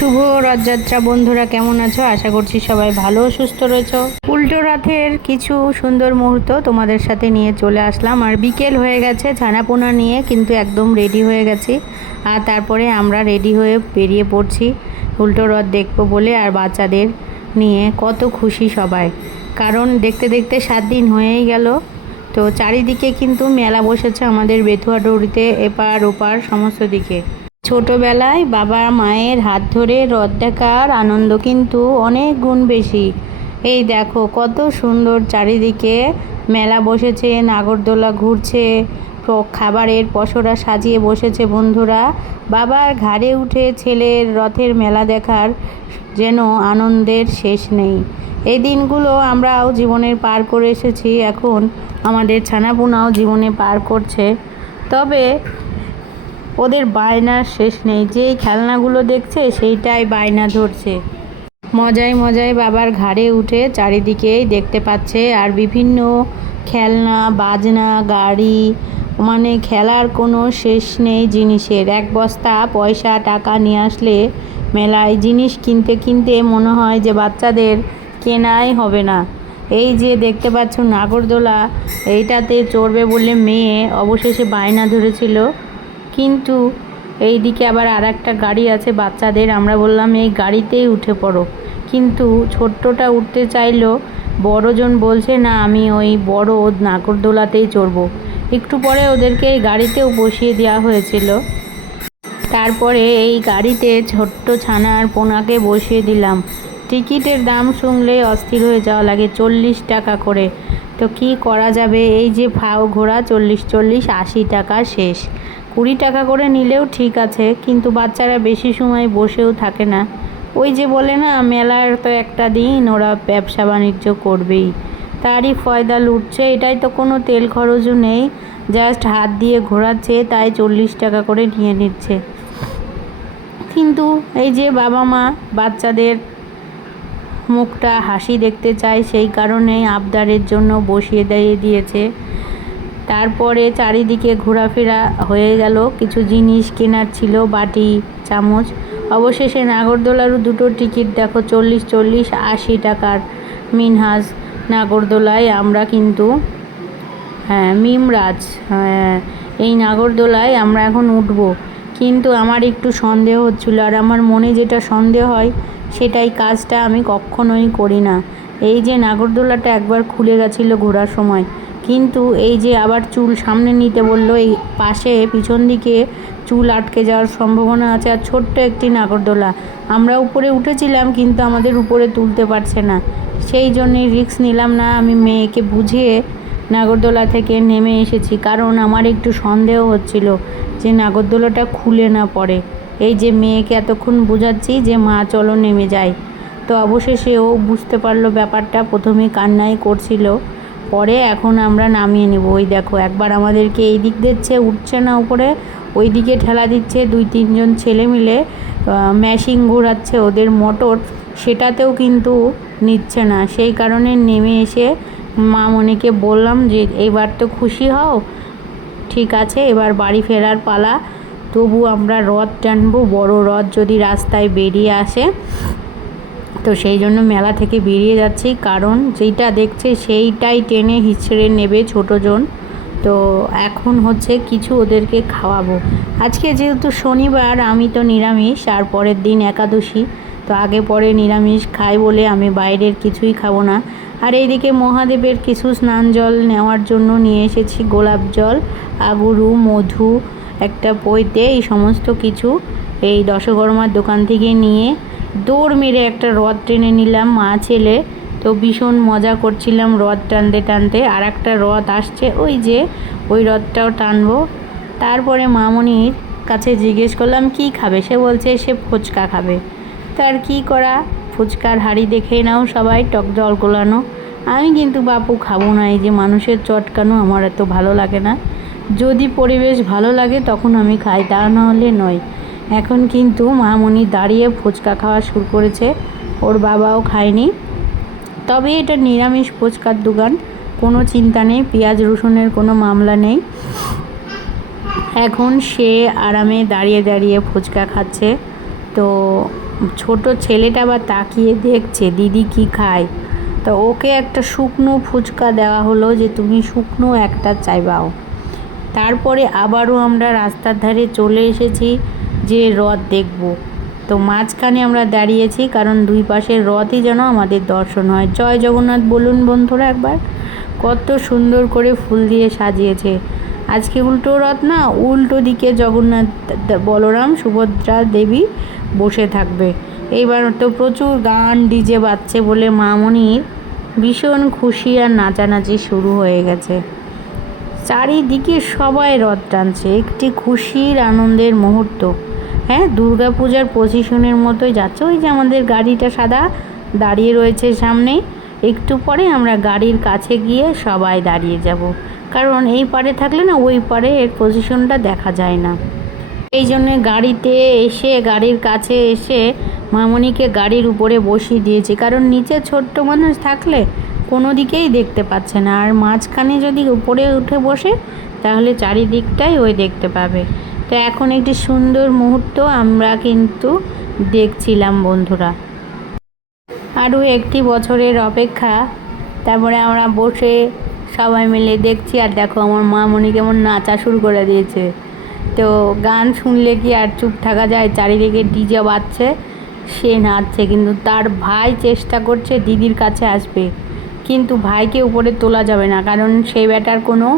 শুভ রথযাত্রা, বন্ধুরা কেমন আছো? আশা করছি সবাই ভালো সুস্থ রয়েছো। উল্টো রথের কিছু সুন্দর মুহূর্ত তোমাদের সাথে নিয়ে চলে আসলাম। আর বিকেল হয়ে গেছে, ছানাপোনা নিয়ে কিন্তু একদম রেডি হয়ে গেছি। আর তারপরে আমরা রেডি হয়ে বেরিয়ে পড়ছি। উল্টো রথ দেখব বলে আর বাচ্চাদের নিয়ে কত খুশি সবাই। কারণ দেখতে দেখতে সাত দিন হয়েই গেল। তো চারিদিকে কিন্তু মেলা বসেছে আমাদের বেথুয়া ডৌরিতে, এপার ওপার, সমস্ত দিকে। ছোটবেলায় বাবা মায়ের হাত ধরে রথ দেখার আনন্দ কিন্তু অনেক গুণ বেশি। এই দেখো, কত সুন্দর চারিদিকে মেলা বসেছে, নাগরদোলা ঘুরছে খাবারের পসরা সাজিয়ে বসেছে বন্ধুরা। বাবার ঘাড়ে উঠে ছেলের রথের মেলা দেখার যেন আনন্দের শেষ নেই। এই দিনগুলো আমরাও জীবনের পার করে এসেছি, এখন আমাদের ছানাপুনাও জীবনে পার করছে। তবে ওদের বায়নার শেষ নেই। যেই খেলনাগুলো দেখছে, সেইটাই বায়না ধরছে। মজায় মজায় বাবার ঘাড়ে উঠে চারিদিকেই দেখতে পাচ্ছে, আর বিভিন্ন খেলনা, বাজনা, গাড়ি মানে খেলার কোনো শেষ নেই জিনিসের। এক বস্তা পয়সা, টাকা নিয়ে আসলে মেলায় জিনিস কিনতে কিনতে মনে হয় যে বাচ্চাদের কেনাই হবে না। এই যে দেখতে পাচ্ছ নাগরদোলা, এইটাতে চড়বে বলে মেয়ে অবশেষে বায়না ধরেছিল। কিন্তু এই দিকে আবার আর একটা গাড়ি আছে বাচ্চাদের, আমরা বললাম এই গাড়িতেই উঠে পড়ো। কিন্তু ছোট্টটা উঠতে চাইলো, বড়জন বলছে, না, আমি ওই বড় নাগরদোলাতেই চড়বো। একটু পরে ওদেরকে এই গাড়িতেও বসিয়ে দেওয়া হয়েছিল। তারপরে এই গাড়িতে ছোট্ট ছানার পোনাকে বসিয়ে দিলাম। টিকিটের দাম শুনলে অস্থির হয়ে যাওয়া লাগে, চল্লিশ টাকা করে। তো কি করা যাবে? এই যে ফাও ঘোড়া, চল্লিশ চল্লিশ, আশি টাকা শেষ। কুড়ি টাকা করে নিলেও ঠিক আছে, কিন্তু বাচ্চারা বেশি সময় বসেও থাকে না। ওই যে বলে না, মেলার তো একটা দিন, ওরা ব্যবসা বাণিজ্য করবেই। তারই ফয়দা লুটছে, এটাই তো কোনো তেল খরচও নেই, জাস্ট হাত দিয়ে ঘোরাচ্ছে, তাই চল্লিশ টাকা করে নিয়ে নিচ্ছে। কিন্তু এই যে বাবা মা, বাচ্চাদের মুখটা হাসি দেখতে চায়, সেই কারণে আবদারের জন্য বসিয়ে দিয়ে দিয়েছে। তারপরে চারিদিকে ঘোরাফেরা হয়ে গেল। কিছু জিনিস কেনার ছিল, বাটি, চামচ। অবশেষে নাগরদোলারও দুটো টিকিট দেখো, চল্লিশ চল্লিশ আশি টাকার। মিনহাজ, নাগরদোলায় আমরা কিন্তু হ্যাঁ মিমরাজ হ্যাঁ এই নাগরদোলায় আমরা এখন উঠবো। কিন্তু আমার একটু সন্দেহ হচ্ছিল, আর আমার মনে যেটা সন্দেহ হয়, সেটাই কাজটা আমি কখনোই করি না। এই যে নাগরদোলাটা একবার খুলে গেছিল ঘোরার সময় কিন্তু এই যে আবার চুল সামনে নিতে বলল, এই পাশে পিছন দিকে চুল আটকে যাওয়ার সম্ভাবনা আছে আর ছোট্ট একটি নাগরদোলা। আমরা উপরে উঠেছিলাম কিন্তু আমাদের উপরে তুলতে পারছে না। সেই জন্যই রিস্ক নিলাম না, আমি মেয়েকে বুঝিয়ে নাগরদোলা থেকে নেমে এসেছি। কারণ আমার একটু সন্দেহ হচ্ছিল যে নাগরদোলাটা খুলে না পড়ে। এই যে মেয়েকে এতক্ষণ বোঝাচ্ছি যে মা, চলো নেমে যায় তো অবশেষে ও বুঝতে পারল ব্যাপারটা, প্রথমে কান্নাই করছিল। পরে এখন আমরা নামিয়ে নেব। ওই দেখো, একবার আমাদেরকে এই দিক দিচ্ছে, উঠছে না উপরে, ওই দিকে ঠেলা দিচ্ছে, দুই তিনজন ছেলে মিলে ম্যাশিং ঘোরাচ্ছে, ওদের মোটর সেটাতেও কিন্তু নিচ্ছে না। সেই কারণে নেমে এসে মা মনিকে বললাম যে, এবার তো খুশি হও, ঠিক আছে, এবার বাড়ি ফেরার পালা। তবু আমরা রথ টানবো, বড় রথ যদি রাস্তায় বেরিয়ে আসে। তো সেই জন্য মেলা থেকে বেরিয়ে যাচ্ছি। কারণ যেইটা দেখছে সেইটাই টেনে হিচড়ে নেবে ছোটোজন। তো এখন হচ্ছে কিছু ওদেরকে খাওয়াবো। আজকে যেহেতু শনিবার, আমি তো নিরামিষ, আর পরের দিন একাদশী। তো আগে পরে নিরামিষ খাই বলে আমি বাইরের কিছুই খাব না। আর এইদিকে মহাদেবের কিছু স্নান জল নেওয়ার জন্য নিয়ে এসেছি গোলাপ জল, আগুরু, মধু, একটা পইতে, এই সমস্ত কিছু। এই দশকর্মার দোকান থেকে নিয়ে দৌড় মেরে একটা রথ টেনে নিলাম, মা ছেলে। তো ভীষণ মজা করছিলাম রথ টানতে টানতে। আর একটা রথ আসছে, ওই যে, ওই রথটাও টানবো। তারপরে মামনির কাছে জিজ্ঞেস করলাম, কি খাবে? সে বলছে, সে ফুচকা খাবে। তার কি করা? ফুচকার হাড়ি দেখে নাও সবাই, টক জল গোলানো। আমি কিন্তু, বাপু, খাব না, এই যে মানুষের চটকানো, আমার এত ভালো লাগে না। যদি পরিবেশ ভালো লাগে, তখন আমি খাই, তা নাহলে নয়। এখন কিন্তু মামনি দাঁড়িয়ে ফুচকা খাওয়া শুরু করেছে। ওর বাবাও খায়নি। তবে এটা নিরামিষ ফুচকার দোকান। কোনো চিন্তা নেই, পেঁয়াজ রসুনের কোনো মামলা নেই। এখন সে আরামে দাঁড়িয়ে দাঁড়িয়ে ফুচকা খাচ্ছে। তো ছোট ছেলেটা বা তাকিয়ে দেখছে, দিদি কি খায়? তো ওকে একটা শুকনো ফুচকা দেওয়া হলো যে, তুমি শুকনো একটা চাইবাও তারপরে আবারও আমরা রাস্তার ধারে চলে এসেছি। যে হ্রদ দেখব। তো মাঝখানে আমরা দাঁড়িয়েছি কারণ দুই পাশের হ্রদই যেন আমাদের দর্শন হয়। জয় জগন্নাথ বলুন বন্ধুরা একবার। কত সুন্দর করে ফুল দিয়ে সাজিয়েছে। আজকে উল্টো রথ না, উল্টো দিকে জগন্নাথ বলরাম, সুভদ্রা দেবী বসে থাকবে। এইবার তো প্রচুর গান ডিজে বাজছে বলে মামনির ভীষণ খুশি আর নাচানাচি শুরু হয়ে গেছে। চারিদিকে সবাই রথ টানছে। একটি খুশির, আনন্দের মুহূর্ত। হ্যাঁ দুর্গা পূজার পজিশনের মতোই যাচ্ছে। ওই যে আমাদের গাড়িটা সাদা, দাঁড়িয়ে রয়েছে সামনে। একটু পরে আমরা গাড়ির কাছে গিয়ে সবাই দাঁড়িয়ে যাব। কারণ এই পারে থাকলে না, ওই পারে এর পজিশনটা দেখা যায় না। এই জন্যে গাড়িতে এসে, গাড়ির কাছে এসে মামনিকে গাড়ির উপরে বসিয়ে দিয়েছি। কারণ নিচে ছোট্ট মানুষ থাকলে কোনো দিকেই দেখতে পাচ্ছে না। আর মাঝখানে যদি উপরে উঠে বসে, তাহলে চারিদিকটাই ওই দেখতে পাবে। তো এখন একটি সুন্দর মুহূর্ত আমরা কিন্তু দেখছিলাম বন্ধুরা। আরও একটি বছরের অপেক্ষা, তারপরে আমরা বসে সবাই মিলে দেখছি আর দেখো আমার মা মনি কেমন নাচা শুরু করে দিয়েছে। তো গান শুনলে কি আর চুপ থাকা যায়? চারিদিকে ডিজে বাজছে, সে নাচছে, কিন্তু তার ভাই চেষ্টা করছে দিদির কাছে আসবে, কিন্তু ভাইকে উপরে তোলা যাবে না, কারণ সেই ব্যাটার কোনো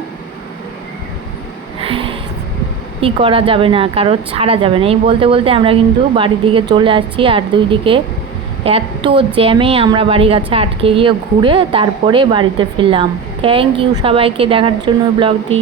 ই করা যাবে না, কারও ছাড়া যাবে না। এই বলতে বলতে আমরা কিন্তু বাড়ির দিকে চলে আসছি আর দুই দিকে এত জ্যামে আমরা বাড়ির কাছে আটকে গিয়ে ঘুরে তারপরে বাড়িতে ফিরলাম। থ্যাংক ইউ সবাইকে দেখার জন্য ব্লগটি